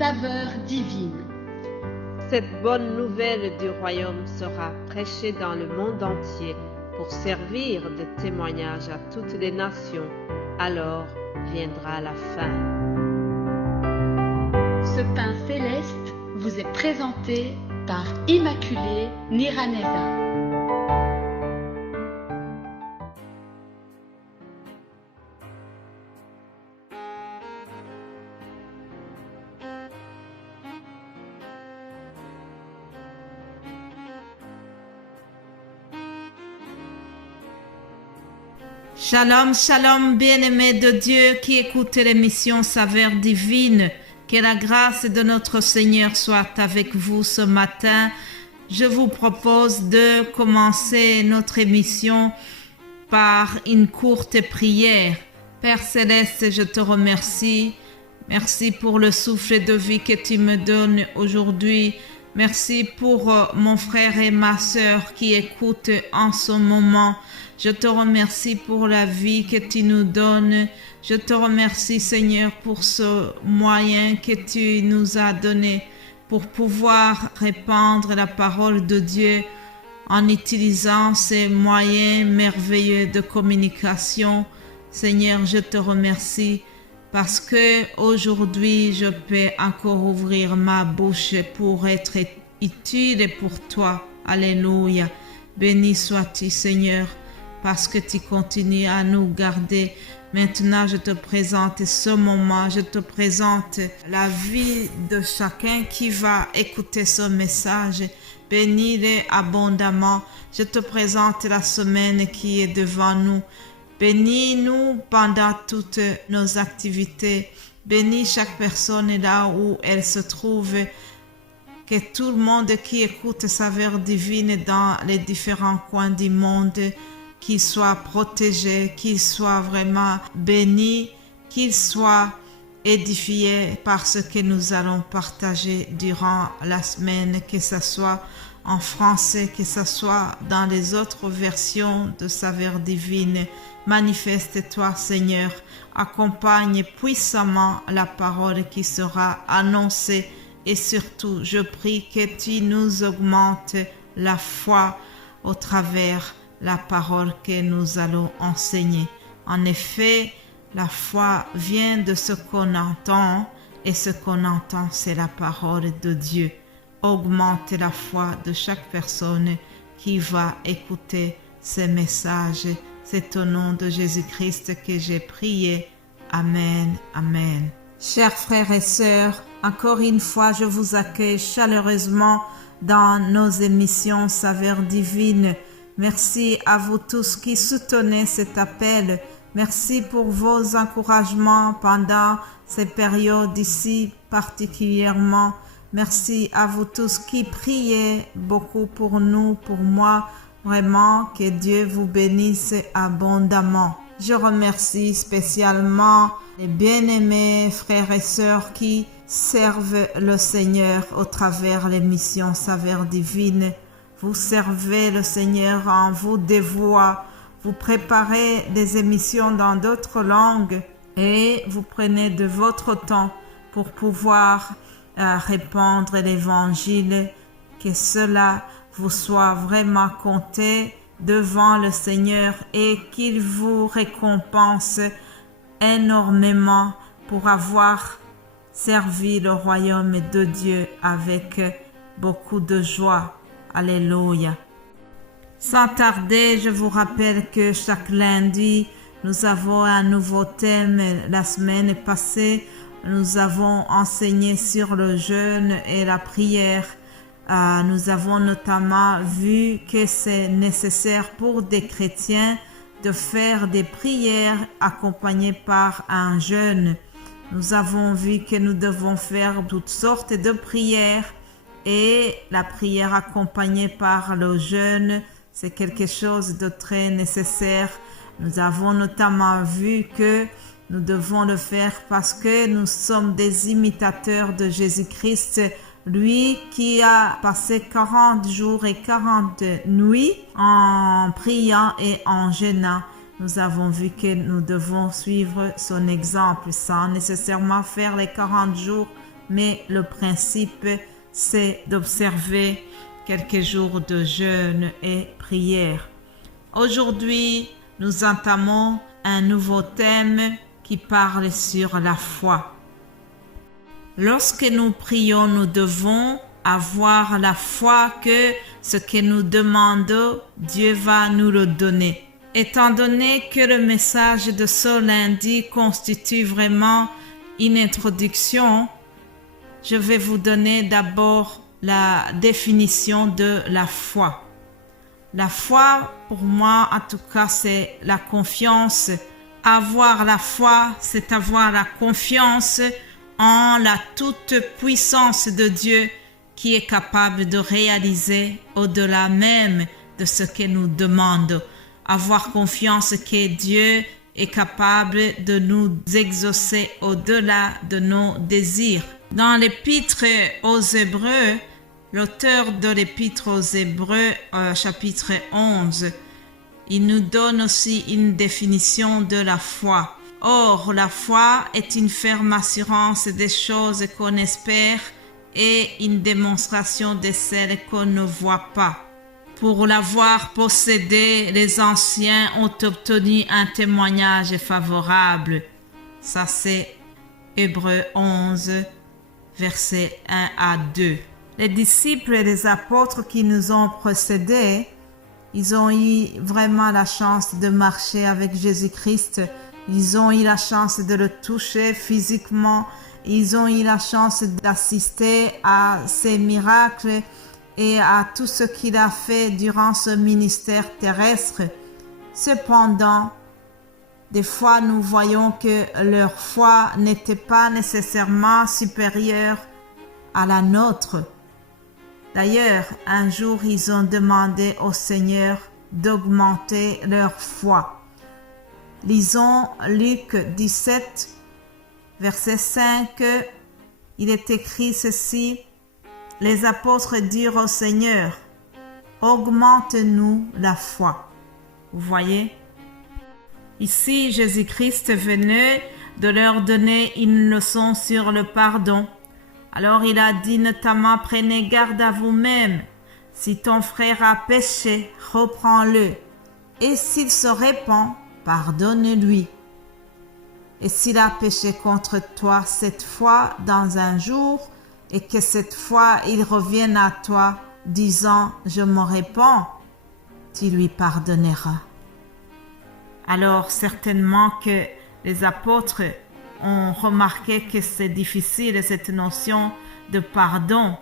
saveur divine. Cette bonne nouvelle du royaume sera prêchée dans le monde entier pour servir de témoignage à toutes les nations. Alors viendra la fin. Ce pain céleste vous est présenté par Immaculée Niraneza. Shalom, shalom, bien-aimés de Dieu qui écoutez l'émission Saveur divine. Que la grâce de notre Seigneur soit avec vous ce matin. Je vous propose de commencer notre émission par une courte prière. Père Céleste, je te remercie. Merci pour le souffle de vie que tu me donnes aujourd'hui. Merci pour mon frère et ma sœur qui écoutent en ce moment. Je te remercie pour la vie que tu nous donnes. Je te remercie, Seigneur, pour ce moyen que tu nous as donné pour pouvoir répandre la parole de Dieu en utilisant ces moyens merveilleux de communication. Seigneur, je te remercie parce que aujourd'hui je peux encore ouvrir ma bouche pour être utile pour toi. Alléluia. Béni sois-tu, Seigneur, parce que tu continues à nous garder. Maintenant, je te présente ce moment, je te présente la vie de chacun qui va écouter ce message. Bénis-les abondamment. Je te présente la semaine qui est devant nous. Bénis-nous pendant toutes nos activités. Bénis chaque personne là où elle se trouve. Que tout le monde qui écoute Saveur divine dans les différents coins du monde, qu'il soit protégé, qu'il soit vraiment béni, qu'il soit édifié par ce que nous allons partager durant la semaine, que ce soit en français, que ce soit dans les autres versions de Saveur divine. Manifeste-toi, Seigneur, accompagne puissamment la parole qui sera annoncée et surtout, je prie que tu nous augmentes la foi au travers la parole que nous allons enseigner. En effet, la foi vient de ce qu'on entend et ce qu'on entend, c'est la parole de Dieu. Augmente la foi de chaque personne qui va écouter ces messages. C'est au nom de Jésus-Christ que j'ai prié. Amen, amen. Chers frères et sœurs, encore une fois, je vous accueille chaleureusement dans nos émissions Saveur divine. Merci à vous tous qui soutenez cet appel. Merci pour vos encouragements pendant ces périodes ici particulièrement. Merci à vous tous qui priez beaucoup pour nous, pour moi. Vraiment, que Dieu vous bénisse abondamment. Je remercie spécialement les bien-aimés frères et sœurs qui servent le Seigneur au travers l'émission Saveur divine. Vous servez le Seigneur en vous dévouant. Vous préparez des émissions dans d'autres langues et vous prenez de votre temps pour pouvoir répandre l'évangile. Que cela vous soit vraiment compté devant le Seigneur et qu'il vous récompense énormément pour avoir servi le royaume de Dieu avec beaucoup de joie. Alléluia. Sans tarder, je vous rappelle que chaque lundi, nous avons un nouveau thème. La semaine passée, nous avons enseigné sur le jeûne et la prière. Nous avons notamment vu que c'est nécessaire pour des chrétiens de faire des prières accompagnées par un jeûne. Nous avons vu que nous devons faire toutes sortes de prières et la prière accompagnée par le jeûne, c'est quelque chose de très nécessaire. Nous avons notamment vu que nous devons le faire parce que nous sommes des imitateurs de Jésus-Christ, lui qui a passé 40 jours et 40 nuits en priant et en jeûnant. Nous avons vu que nous devons suivre son exemple sans nécessairement faire les 40 jours mais le principe, c'est d'observer quelques jours de jeûne et prière. Aujourd'hui, nous entamons un nouveau thème qui parle sur la foi. Lorsque nous prions, nous devons avoir la foi que ce que nous demandons, Dieu va nous le donner. Étant donné que le message de ce lundi constitue vraiment une introduction, je vais vous donner d'abord la définition de la foi. La foi, pour moi, en tout cas, c'est la confiance. Avoir la foi, c'est avoir la confiance en la toute-puissance de Dieu qui est capable de réaliser au-delà même de ce que nous demandons. Avoir confiance que Dieu est capable de nous exaucer au-delà de nos désirs. Dans l'épître aux Hébreux, l'auteur de l'épître aux Hébreux, chapitre 11, il nous donne aussi une définition de la foi. Or, la foi est une ferme assurance des choses qu'on espère et une démonstration de celles qu'on ne voit pas. Pour l'avoir possédée, les anciens ont obtenu un témoignage favorable. Ça, c'est Hébreux 11, versets 1 à 2. Les disciples et les apôtres qui nous ont précédés, ils ont eu vraiment la chance de marcher avec Jésus-Christ. Ils ont eu la chance de le toucher physiquement. Ils ont eu la chance d'assister à ses miracles et à tout ce qu'il a fait durant ce ministère terrestre. Cependant, des fois, nous voyons que leur foi n'était pas nécessairement supérieure à la nôtre. D'ailleurs, un jour, ils ont demandé au Seigneur d'augmenter leur foi. Lisons Luc 17, verset 5. Il est écrit ceci: les apôtres dirent au Seigneur, augmente-nous la foi. Vous voyez? Ici, Jésus-Christ venait de leur donner une leçon sur le pardon. Alors il a dit notamment, prenez garde à vous-même. Si ton frère a péché, reprends-le. Et s'il se répand, pardonne-lui. Et s'il a péché contre toi 7 fois dans un jour, et que cette fois il revienne à toi, disant, je me répands, tu lui pardonneras. Alors certainement que les apôtres ont remarqué que c'est difficile cette notion de pardon.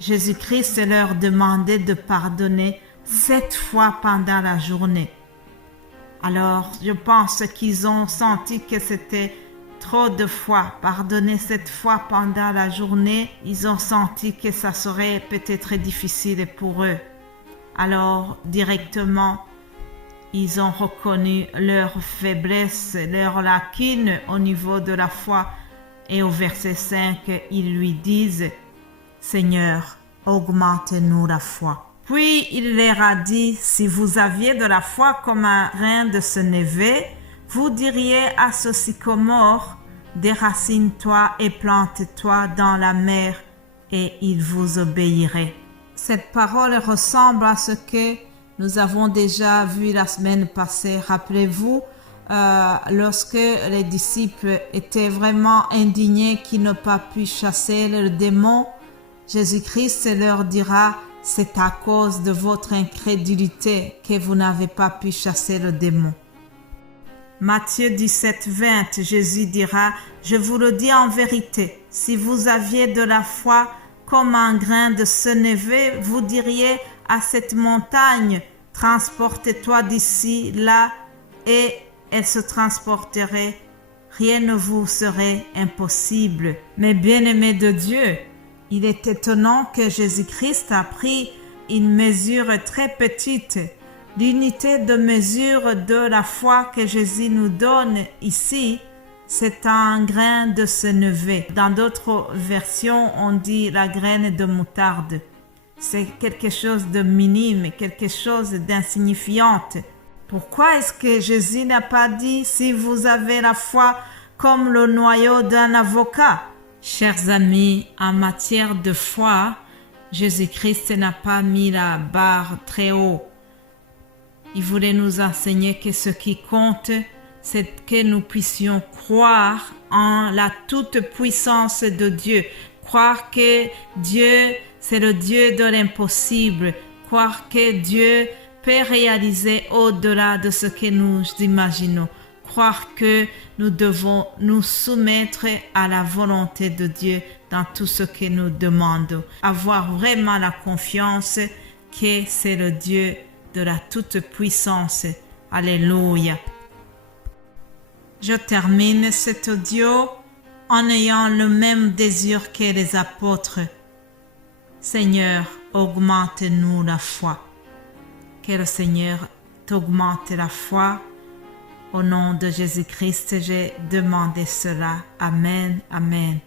Jésus-Christ leur demandait de pardonner 7 fois pendant la journée. Alors je pense qu'ils ont senti que c'était trop de fois. Pardonner 7 fois pendant la journée, ils ont senti que ça serait peut-être difficile pour eux. Alors directement, ils ont reconnu leur faiblesse, leur lacune au niveau de la foi. Et au verset 5, ils lui disent, Seigneur, augmente-nous la foi. Puis il leur a dit, si vous aviez de la foi comme un grain de sénévé, vous diriez à ce sycomore, déracine-toi et plante-toi dans la mer, et il vous obéirait. Cette parole ressemble à ce que nous avons déjà vu la semaine passée. Rappelez-vous, lorsque les disciples étaient vraiment indignés qu'ils n'ont pas pu chasser le démon, Jésus-Christ leur dira, c'est à cause de votre incrédulité que vous n'avez pas pu chasser le démon. Matthieu 17, 20, Jésus dira, je vous le dis en vérité, si vous aviez de la foi comme un grain de sénévé, vous diriez à cette montagne, transporte-toi d'ici, là, et elle se transporterait. Rien ne vous serait impossible. Mais bien-aimés de Dieu, il est étonnant que Jésus-Christ a pris une mesure très petite. L'unité de mesure de la foi que Jésus nous donne ici, c'est un grain de sénévé. Dans d'autres versions, on dit la graine de moutarde. C'est quelque chose de minime, quelque chose d'insignifiant. Pourquoi est-ce que Jésus n'a pas dit « si vous avez la foi comme le noyau d'un avocat » Chers amis, en matière de foi, Jésus-Christ n'a pas mis la barre très haut. Il voulait nous enseigner que ce qui compte, c'est que nous puissions croire en la toute-puissance de Dieu. Croire que Dieu, c'est le Dieu de l'impossible. Croire que Dieu peut réaliser au-delà de ce que nous imaginons. Croire que nous devons nous soumettre à la volonté de Dieu dans tout ce que nous demandons. Avoir vraiment la confiance que c'est le Dieu de la toute-puissance. Alléluia. Je termine cet audio en ayant le même désir que les apôtres. Seigneur, augmente-nous la foi. Que le Seigneur t'augmente la foi. Au nom de Jésus-Christ, j'ai demandé cela. Amen, amen.